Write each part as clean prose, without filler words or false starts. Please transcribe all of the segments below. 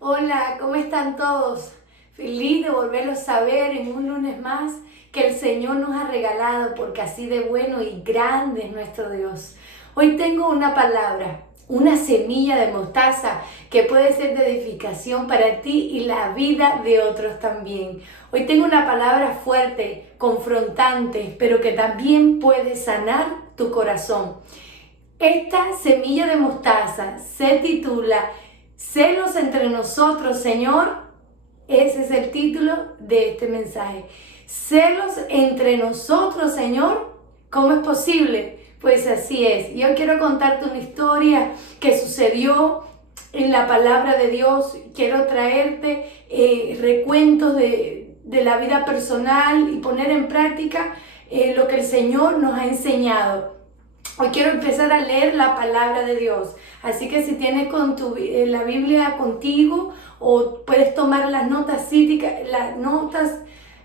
Hola, ¿cómo están todos? Feliz de volverlos a ver en un lunes más que el Señor nos ha regalado, porque así de bueno y grande es nuestro Dios. Hoy tengo una palabra, una semilla de mostaza que puede ser de edificación para ti y la vida de otros también. Hoy tengo una palabra fuerte, confrontante, pero que también puede sanar tu corazón. Esta semilla de mostaza se titula Celos entre nosotros, Señor. Ese es el título de este mensaje. Celos entre nosotros, Señor. ¿Cómo es posible? Pues así es. Yo quiero contarte una historia que sucedió en la palabra de Dios. Quiero traerte recuentos de la vida personal y poner en práctica lo que el Señor nos ha enseñado. Hoy quiero empezar a leer la palabra de Dios. Así que si tienes la Biblia contigo, o puedes tomar las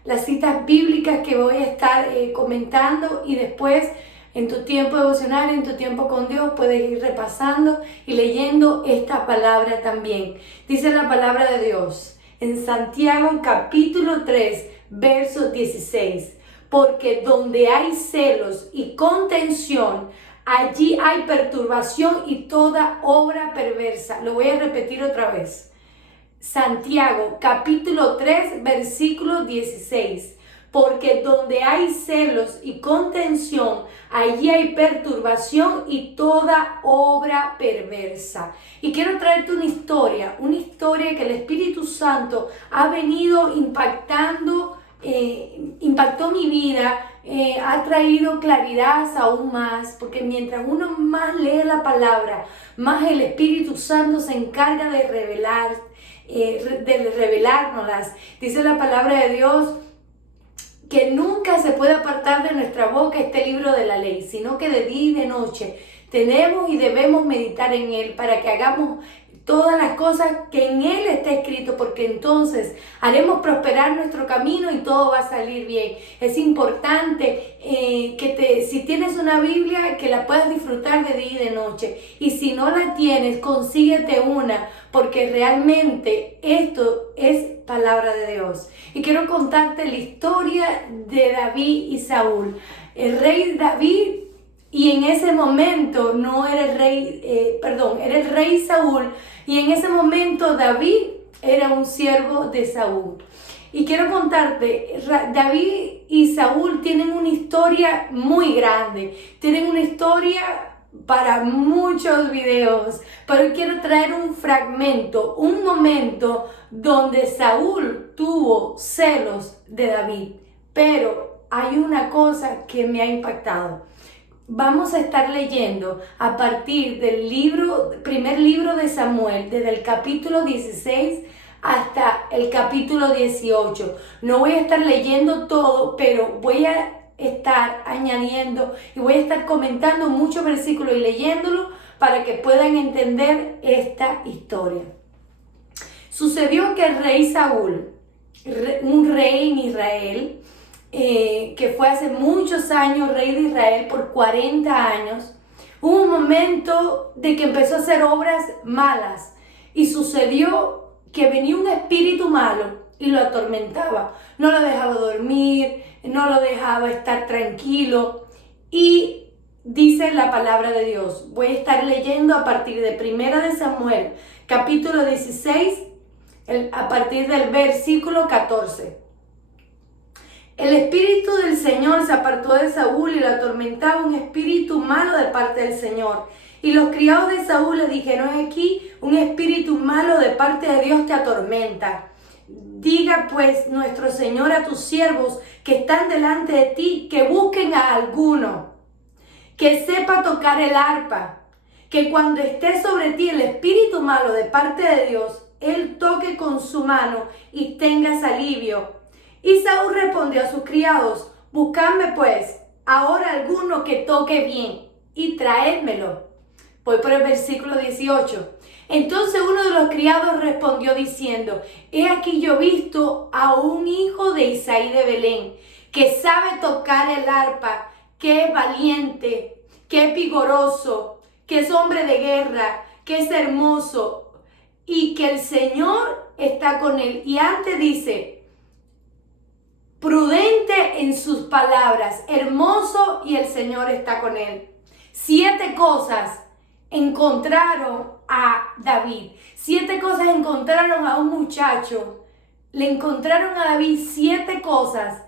las citas bíblicas que voy a estar comentando, y después en tu tiempo devocional, en tu tiempo con Dios, puedes ir repasando y leyendo esta palabra también. Dice la palabra de Dios en Santiago capítulo 3, verso 16. Porque donde hay celos y contención, allí hay perturbación y toda obra perversa. Lo voy a repetir otra vez. Santiago, capítulo 3, versículo 16. Porque donde hay celos y contención, allí hay perturbación y toda obra perversa. Y quiero traerte una historia que el Espíritu Santo ha venido impactó mi vida, ha traído claridad aún más, porque mientras uno más lee la palabra, más el Espíritu Santo se encarga de revelárnoslas. Dice la palabra de Dios que nunca se puede apartar de nuestra boca este libro de la ley, sino que de día y de noche tenemos y debemos meditar en él, para que hagamos todas las cosas que en él está escrito, porque entonces haremos prosperar nuestro camino y todo va a salir bien. Es importante si tienes una Biblia, que la puedas disfrutar de día y de noche, y si no la tienes, consíguete una, porque realmente esto es palabra de Dios. Y quiero contarte la historia de David y Saúl. El rey David, y en ese momento no era el rey, era el rey Saúl, y en ese momento David era un siervo de Saúl. Y quiero contarte, David y Saúl tienen una historia muy grande, tienen una historia para muchos videos, pero quiero traer un fragmento, un momento donde Saúl tuvo celos de David. Pero hay una cosa que me ha impactado. Vamos a estar leyendo a partir del primer libro de Samuel, desde el capítulo 16 hasta el capítulo 18. No voy a estar leyendo todo, pero voy a estar añadiendo y voy a estar comentando muchos versículos y leyéndolo para que puedan entender esta historia. Sucedió que el rey Saúl, un rey en Israel, que fue hace muchos años rey de Israel por 40 años, hubo un momento de que empezó a hacer obras malas, y sucedió que venía un espíritu malo y lo atormentaba, no lo dejaba dormir, no lo dejaba estar tranquilo. Y dice la palabra de Dios, voy a estar leyendo a partir de 1 de Samuel capítulo 16, a partir del versículo 14. El espíritu del Señor se apartó de Saúl y lo atormentaba un espíritu malo de parte del Señor. Y los criados de Saúl le dijeron: aquí un espíritu malo de parte de Dios te atormenta. Diga pues nuestro Señor a tus siervos que están delante de ti, que busquen a alguno que sepa tocar el arpa, que cuando esté sobre ti el espíritu malo de parte de Dios, él toque con su mano y tengas alivio. Y Saúl respondió a sus criados: buscadme pues ahora alguno que toque bien y traédmelo. Voy por el versículo 18. Entonces uno de los criados respondió diciendo: he aquí yo visto a un hijo de Isaí de Belén, que sabe tocar el arpa, que es valiente, que es vigoroso, que es hombre de guerra, que es hermoso. y que el Señor está con él. Y antes dice, prudente en sus palabras, hermoso y el Señor está con él. 7 cosas encontraron a David. 7 cosas encontraron a un muchacho. Le encontraron a David 7 cosas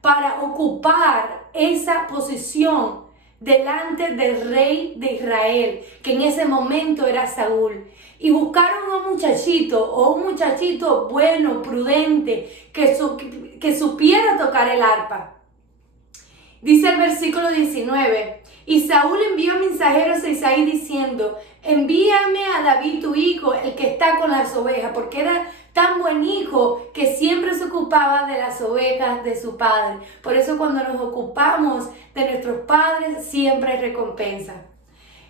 para ocupar esa posición delante del rey de Israel, que en ese momento era Saúl. Y buscaron a un muchachito bueno, prudente, que supiera tocar el arpa. Dice el versículo 19, y Saúl envió mensajeros a Isaí diciendo, envíame a David tu hijo, el que está con las ovejas, porque era tan buen hijo que siempre se ocupaba de las ovejas de su padre. Por eso cuando nos ocupamos de nuestros padres, siempre hay recompensa.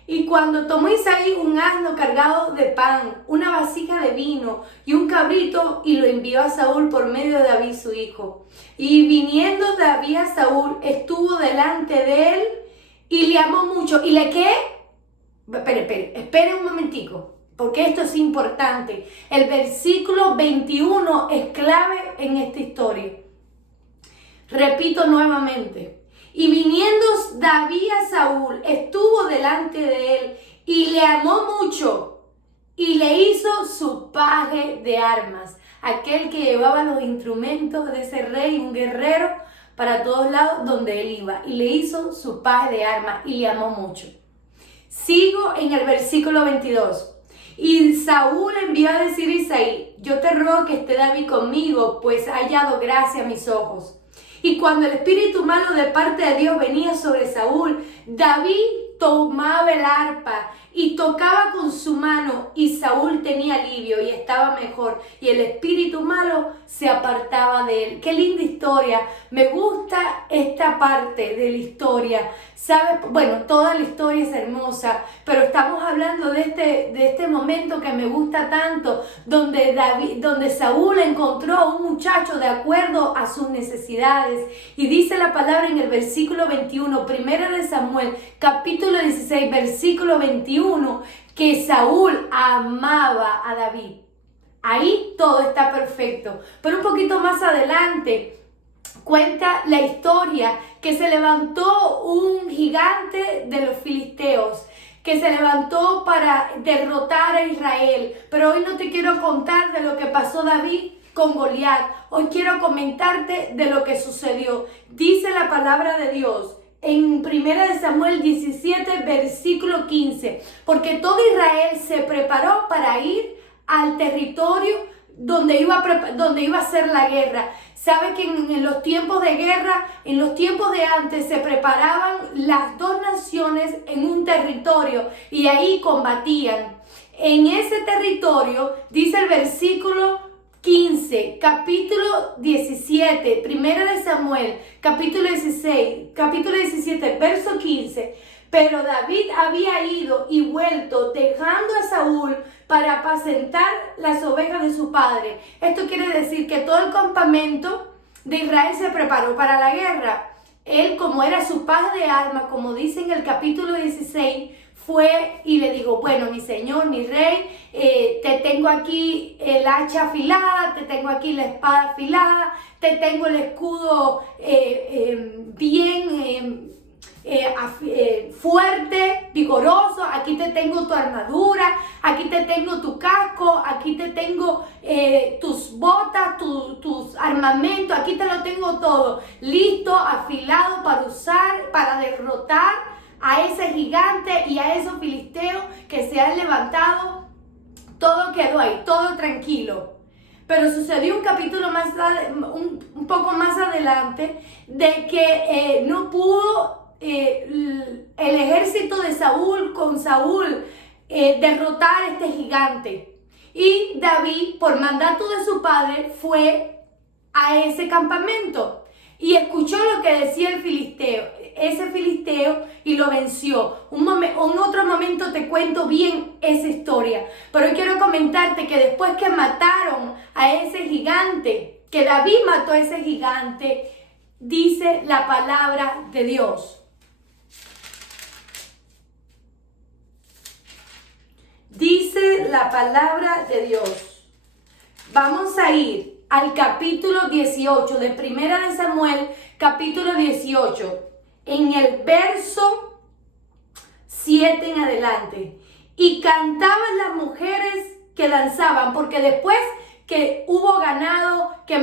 Y cuando tomó Isaí un asno cargado de pan, una vasija de vino y un cabrito, y lo envió a Saúl por medio de David su hijo. Y viniendo David a Saúl, estuvo delante de él y le amó mucho. ¿Y le qué? Espere un momentico, porque esto es importante. El versículo 21 es clave en esta historia. Repito nuevamente. Y viniendo David a Saúl, estuvo delante de él y le amó mucho y le hizo su paje de armas. Aquel que llevaba los instrumentos de ese rey, un guerrero, para todos lados donde él iba. Y le hizo su paje de armas y le amó mucho. Sigo en el versículo 22. Y Saúl envió a decir a Isaí, yo te ruego que esté David conmigo, pues ha hallado gracia a mis ojos. Y cuando el espíritu malo de parte de Dios venía sobre Saúl, David tomaba el arpa y tocaba con su mano, y Saúl tenía alivio y estaba mejor, y el espíritu malo se apartaba de él. Qué linda historia. Me gusta esta parte de la historia. ¿Sabes? Bueno, toda la historia es hermosa, pero estamos hablando de este momento que me gusta tanto, donde Saúl encontró a un muchacho de acuerdo a sus necesidades. Y dice la palabra en el versículo 21, primera de Samuel, capítulo 16, versículo 21, que Saúl amaba a David. Ahí todo está perfecto. Pero un poquito más adelante cuenta la historia que se levantó un gigante de los filisteos, que se levantó para derrotar a Israel. Pero hoy no te quiero contar de lo que pasó David con Goliat. Hoy quiero comentarte de lo que sucedió. Dice la palabra de Dios en 1 Samuel 17, versículo 15, porque todo Israel se preparó para ir al territorio donde iba a ser la guerra. Sabe que en los tiempos de guerra, en los tiempos de antes, se preparaban las dos naciones en un territorio y ahí combatían. En ese territorio, dice el versículo 15, capítulo 17, primera de Samuel, capítulo 17, verso 15. Pero David había ido y vuelto, dejando a Saúl para apacentar las ovejas de su padre. Esto quiere decir que todo el campamento de Israel se preparó para la guerra. Él, como era su paje de armas, como dice en el capítulo 16, fue y le dijo, bueno, mi señor, mi rey, te tengo aquí el hacha afilada, te tengo aquí la espada afilada, te tengo el escudo bien fuerte, vigoroso, aquí te tengo tu armadura, aquí te tengo tu casco, aquí te tengo tus botas, tus armamentos, aquí te lo tengo todo, listo, afilado para usar, para derrotar a ese gigante y a esos filisteos que se han levantado. Todo quedó ahí, todo tranquilo. Pero sucedió un capítulo un poco más adelante de que no pudo el ejército de Saúl con Saúl derrotar a este gigante. Y David, por mandato de su padre, fue a ese campamento y escuchó lo que decía ese filisteo, y lo venció. En otro momento te cuento bien esa historia, pero hoy quiero comentarte que después que mataron a ese gigante, que David mató a ese gigante, dice la palabra de Dios Dice la palabra de Dios. Vamos a ir al capítulo 18 de Primera de Samuel, capítulo 18, en el verso 7 en adelante. Y cantaban las mujeres que danzaban, porque después que hubo ganado, que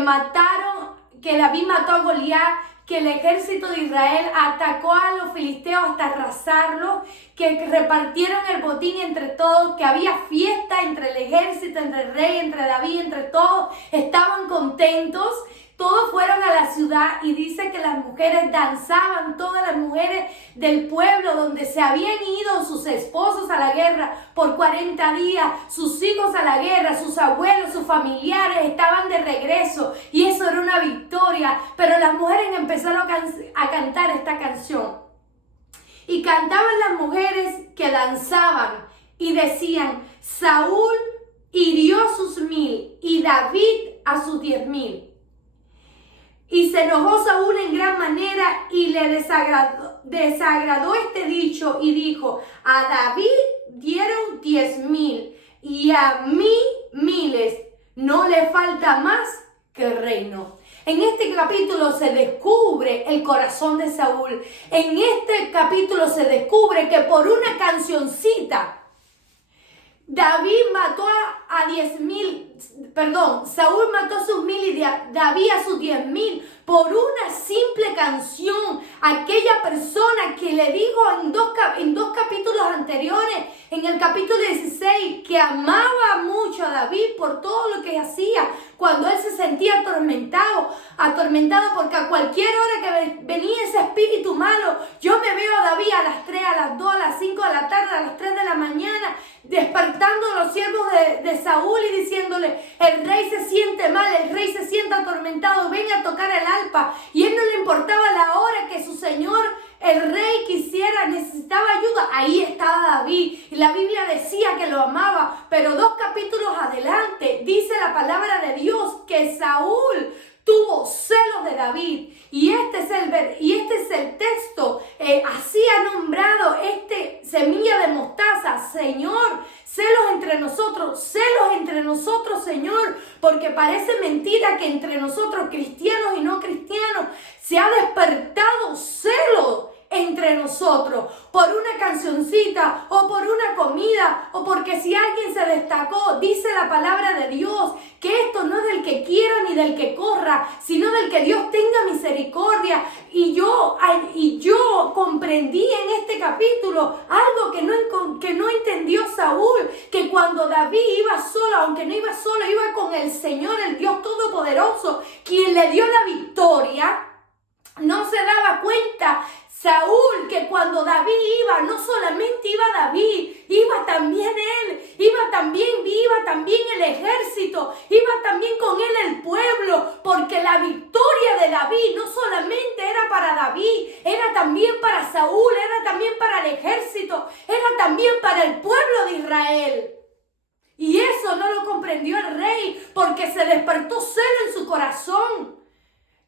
David mató a Goliat, que el ejército de Israel atacó a los filisteos hasta arrasarlos, que repartieron el botín entre todos, que había fiesta entre el ejército, entre el rey, entre David, entre todos, estaban contentos. Todos fueron a la ciudad y dice que las mujeres danzaban, todas las mujeres del pueblo donde se habían ido sus esposos a la guerra por 40 días, sus hijos a la guerra, sus abuelos, sus familiares estaban de regreso y eso era una victoria. Pero las mujeres empezaron a cantar esta canción y cantaban las mujeres que danzaban y decían: Saúl hirió sus 1000 y David a sus 10,000. Y se enojó Saúl en gran manera y le desagradó este dicho y dijo: a David dieron 10,000 y a mí 1000. No le falta más que el reino. En este capítulo se descubre el corazón de Saúl. En este capítulo se descubre que por una cancioncita David mató a 10,000, Saúl mató a sus 1000 y David a sus 10,000 por una simple canción. Aquella persona que le dijo en dos capítulos anteriores, en el capítulo 16, que amaba mucho a David por todo lo que hacía, cuando él se sentía atormentado porque a cualquier hora que venía ese espíritu malo, yo me veo a David a las 3, a las 2, a las 5 de la tarde, a las 3 de la mañana, despertando a los siervos de Saúl y diciéndole: el rey se siente mal, el rey se siente atormentado, ven a tocar el arpa. Y él no le importaba la hora que su señor, el rey, necesitaba ayuda. Ahí estaba David y la Biblia decía que lo amaba, pero 2 capítulos adelante dice la palabra de Dios que Saúl tuvo celos de David. Y este es el texto, así ha nombrado semilla de mostaza: Señor, celos entre nosotros, Señor, porque parece mentira que entre nosotros, cristianos y no cristianos, se ha despertado celos entre nosotros por una cancioncita o por una comida o porque si alguien se destacó. Dice la palabra de Dios que esto no es del que quiera ni del que corra, sino del que Dios tenga misericordia. Y yo comprendí en este capítulo algo que no entendió Saúl, que cuando David iba solo, aunque no iba solo, iba con el Señor, el Dios Todopoderoso, quien le dio la victoria. No se daba cuenta Saúl que cuando David iba, no solamente iba David, iba también él, iba también el ejército, iba también con él el pueblo, porque la victoria de David no solamente era para David, era también para Saúl, era también para el ejército, era también para el pueblo de Israel. Y eso no lo comprendió el rey, porque se despertó celo en su corazón.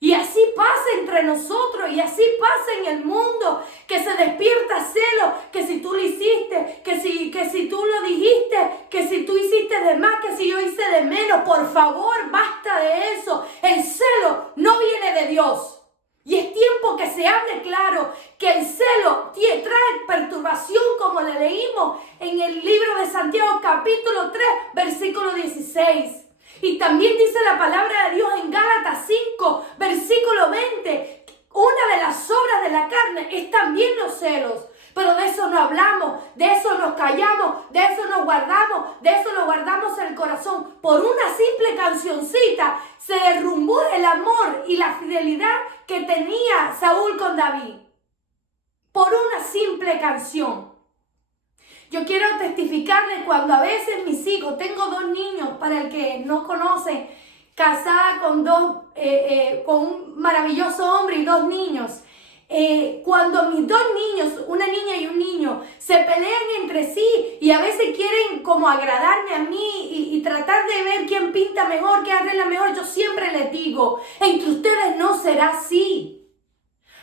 Y así pasa entre nosotros, y así pasa en el mundo, que se despierta celo, que si tú lo hiciste, que si tú lo dijiste, que si tú hiciste de más, que si yo hice de menos. Por favor, basta de eso. El celo no viene de Dios. Y es tiempo que se hable claro que el celo trae perturbación, como le leímos en el libro de Santiago, capítulo 3, versículo 16. Y también dice la palabra de Dios en Gálatas 5, versículo 20, una de las obras de la carne es también los celos. Pero de eso no hablamos, de eso nos callamos, de eso nos guardamos, de eso lo guardamos en el corazón. Por una simple cancioncita se derrumbó el amor y la fidelidad que tenía Saúl con David. Por una simple canción. Yo quiero testificarles cuando a veces mis hijos, tengo 2 niños, para el que no conocen, casada con un maravilloso hombre y 2 niños. Cuando mis 2 niños, una niña y un niño, se pelean entre sí y a veces quieren como agradarme a mí y tratar de ver quién pinta mejor, quién arregla mejor, yo siempre les digo: entre ustedes no será así,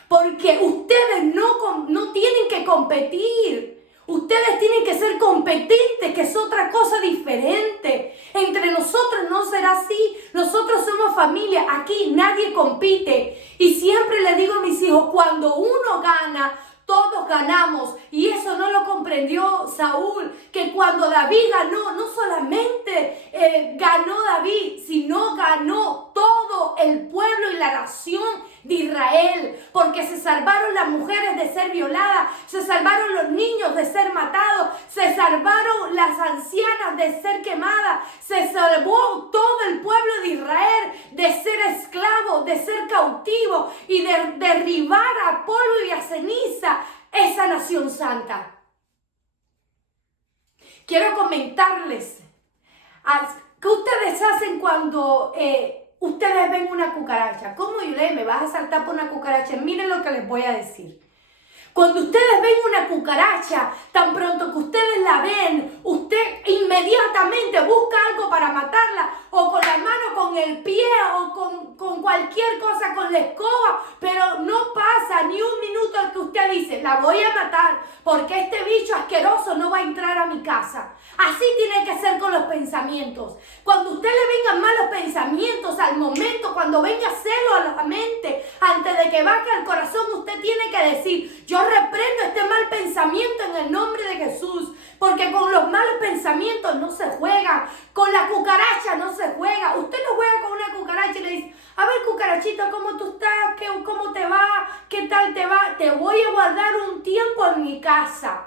porque ustedes no tienen que competir. Ustedes tienen que ser competentes, que es otra cosa diferente. Entre nosotros no será así. Nosotros somos familia. Aquí nadie compite. Y siempre le digo a mis hijos, cuando uno gana, todos ganamos. Y eso no lo comprendió Saúl, que cuando David ganó, no solamente ganó David, sino ganó todo el pueblo y la nación de Israel, porque se salvaron las mujeres de ser violadas, se salvaron los niños de ser matados, se salvaron las ancianas de ser quemadas, se salvó todo el pueblo de Israel de ser esclavo, de ser cautivo y de derribar a polvo y a ceniza esa nación santa. Quiero comentarles qué ustedes hacen cuando ustedes ven una cucaracha. ¿Cómo, Yulé, me vas a saltar por una cucaracha? Miren lo que les voy a decir. Cuando ustedes ven una cucaracha, tan pronto que ustedes la ven, usted inmediatamente busca algo para matarla, o con la mano, con el pie, o con cualquier cosa, con la escoba, pero no pasa ni un minuto en que usted dice, la voy a matar, porque este bicho asqueroso no va a entrar a mi casa. Así tiene que ser con los pensamientos. Cuando a usted le vengan malos pensamientos, al momento, cuando venga celo a la mente, antes de que baje al corazón, usted tiene que decir, yo reprendo este mal pensamiento en el nombre de Jesús, porque con los malos pensamientos no se juega, con la cucaracha no se juega. Usted no juega con una cucaracha y le dice, a ver, cucarachita, ¿cómo tú estás? ¿Cómo te va? ¿Qué tal te va? Te voy a guardar un tiempo en mi casa.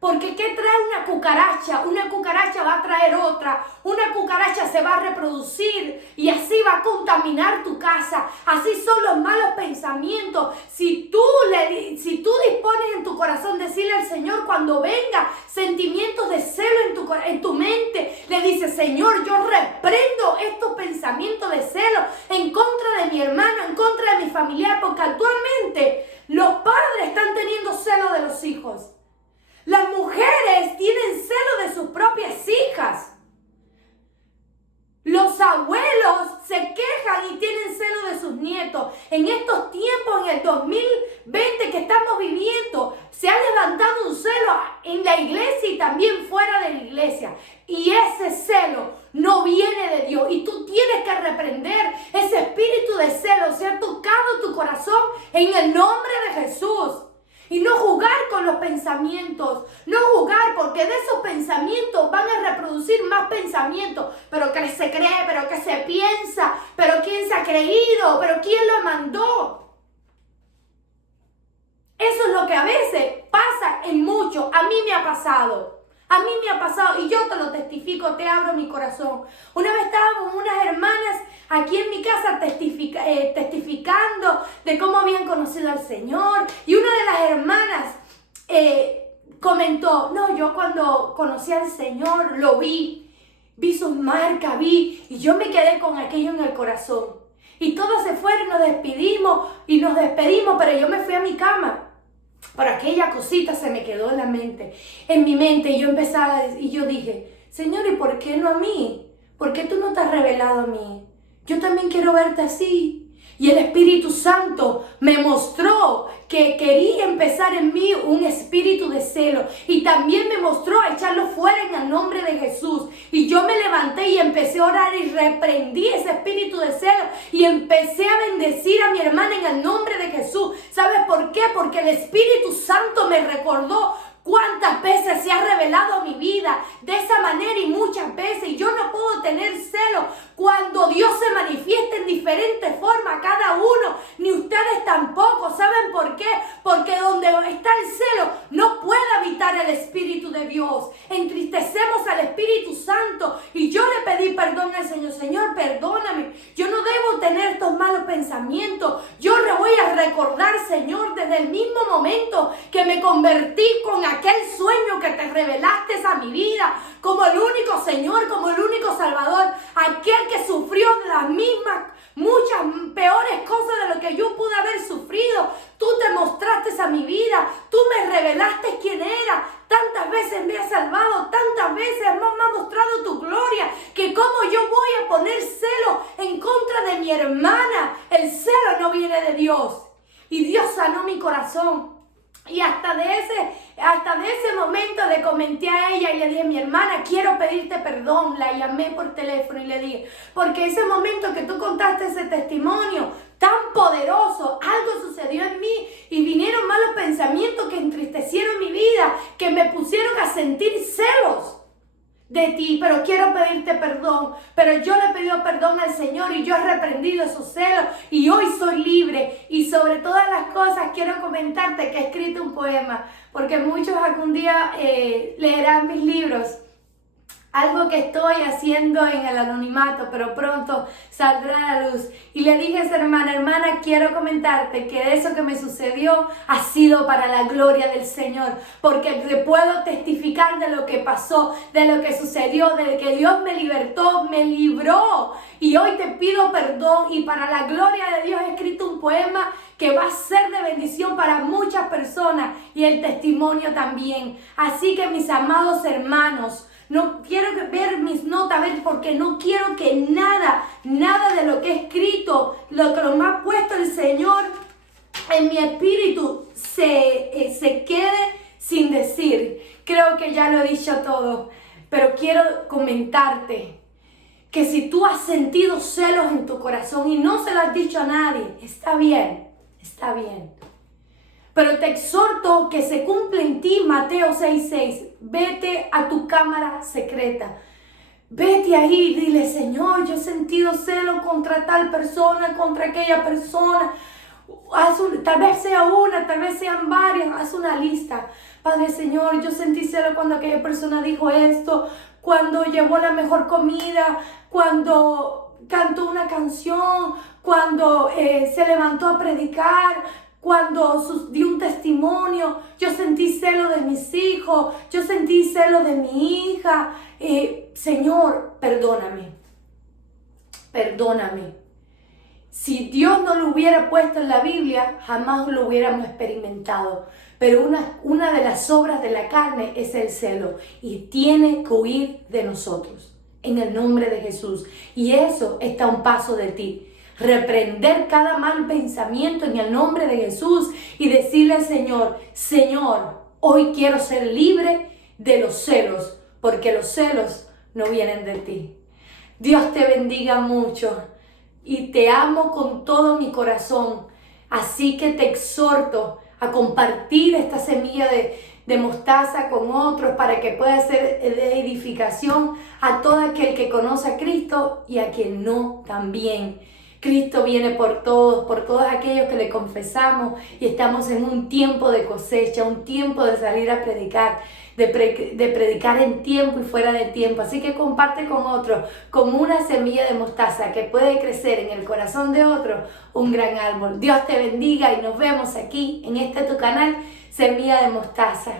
Porque ¿qué trae una cucaracha? Una cucaracha va a traer otra. Una cucaracha se va a reproducir y así va a contaminar tu casa. Así son los malos pensamientos. Si tú dispones en tu corazón decirle al Señor cuando venga sentimientos de celo en tu mente, le dices, Señor, yo reprendo estos pensamientos de celo en contra de mi hermano, en contra de mi familiar, porque actualmente los padres están teniendo celo de los hijos. Las mujeres tienen celo de sus propias hijas. Los abuelos se quejan y tienen celo de sus nietos. En estos tiempos, en el 2020 que estamos viviendo, se ha levantado un celo en la iglesia y también fuera de la iglesia. Y ese celo no viene de Dios. Y tú tienes que reprender ese espíritu de celo. Se ha tocado tu corazón en el nombre de Jesús. Y no jugar con los pensamientos, no jugar, porque de esos pensamientos van a reproducir más pensamientos. Pero que se cree, pero que se piensa, pero quién se ha creído, pero quién lo mandó. Eso es lo que a veces pasa en muchos. A mí me ha pasado. A mí me ha pasado y yo te lo testifico, te abro mi corazón. Una vez estábamos unas hermanas aquí en mi casa testificando de cómo habían conocido al Señor. Y una de las hermanas comentó, no, yo cuando conocí al Señor lo vi sus marcas, y yo me quedé con aquello en el corazón. Y todos se fueron, nos despedimos, pero yo me fui a mi cama. Pero aquella cosita se me quedó en mi mente, y yo dije, Señor, ¿y por qué no a mí? ¿Por qué tú no te has revelado a mí? Yo también quiero verte así. Y el Espíritu Santo me mostró que quería empezar en mí un espíritu de celo. Y también me mostró a echarlo fuera en el nombre de Jesús. Y yo me levanté y empecé a orar y reprendí ese espíritu de celo. Y empecé a bendecir a mi hermana en el nombre de Jesús. ¿Sabes por qué? Porque el Espíritu Santo me recordó cuántas veces se ha revelado mi vida de esa manera y muchas veces. Y yo no puedo tener celo cuando Dios se manifiesta en diferentes formas a cada uno, ni ustedes tampoco. ¿Saben por qué? Porque donde está el celo no puede habitar el Espíritu de Dios. Entristecemos al Espíritu Santo y yo le pedí perdón al Señor. Señor, perdóname, yo no debo tener estos malos pensamientos. Yo le voy a recordar, Señor, desde el mismo momento que me convertí con aquel sueño que te revelaste a mi vida, como el único Señor, como el único Salvador, aquel que sufrió las mismas, muchas peores cosas de lo que yo pude haber sufrido. Tú te mostraste a mi vida, tú me revelaste quién era, tantas veces me has salvado, tantas veces me has mostrado tu gloria, que como yo voy a poner celo en contra de mi hermana. El celo no viene de Dios. Y Dios sanó mi corazón. Y hasta de ese momento le comenté a ella y le dije, mi hermana, quiero pedirte perdón. La llamé por teléfono y le dije, porque ese momento que tú contaste ese testimonio tan poderoso, algo sucedió en mí y vinieron malos pensamientos que entristecieron mi vida, que me pusieron a sentir celos de ti, pero quiero pedirte perdón. Pero yo le he pedido perdón al Señor y yo he reprendido esos celos y hoy soy libre. Y sobre todas las cosas quiero comentarte que he escrito un poema, porque muchos algún día leerán mis libros. Algo que estoy haciendo en el anonimato, pero pronto saldrá a la luz. Y le dije a esa hermana, quiero comentarte que eso que me sucedió ha sido para la gloria del Señor. Porque te puedo testificar de lo que pasó, de lo que sucedió, de que Dios me libertó, me libró. Y hoy te pido perdón y para la gloria de Dios he escrito un poema que va a ser de bendición para muchas personas y el testimonio también. Así que mis amados hermanos, no quiero ver mis notas, porque no quiero que nada de lo que he escrito, lo que me ha puesto el Señor en mi espíritu, se quede sin decir. Creo que ya lo he dicho todo, pero quiero comentarte que si tú has sentido celos en tu corazón y no se lo has dicho a nadie, está bien. Pero te exhorto que se cumpla en ti Mateo 6:6. Vete a tu cámara secreta. Vete ahí y dile, Señor, yo he sentido celo contra tal persona, contra aquella persona. Tal vez sea una, tal vez sean varias. Haz una lista. Padre, Señor, yo sentí celo cuando aquella persona dijo esto, cuando llevó la mejor comida, cuando cantó una canción, cuando se levantó a predicar, cuando dio un testimonio. Yo sentí celo de mis hijos, yo sentí celo de mi hija. Señor, perdóname. Si Dios no lo hubiera puesto en la Biblia, jamás lo hubiéramos experimentado. Pero una de las obras de la carne es el celo y tiene que huir de nosotros en el nombre de Jesús. Y eso está a un paso de ti. Reprender cada mal pensamiento en el nombre de Jesús y decirle al Señor, Señor, hoy quiero ser libre de los celos, porque los celos no vienen de ti. Dios te bendiga mucho y te amo con todo mi corazón. Así que te exhorto a compartir esta semilla de mostaza con otros para que pueda ser de edificación a todo aquel que conoce a Cristo y a quien no también. Cristo viene por todos aquellos que le confesamos y estamos en un tiempo de cosecha, un tiempo de salir a predicar, de predicar en tiempo y fuera de tiempo. Así que comparte con otros, como una semilla de mostaza que puede crecer en el corazón de otro, un gran árbol. Dios te bendiga y nos vemos aquí en tu canal, Semilla de Mostaza.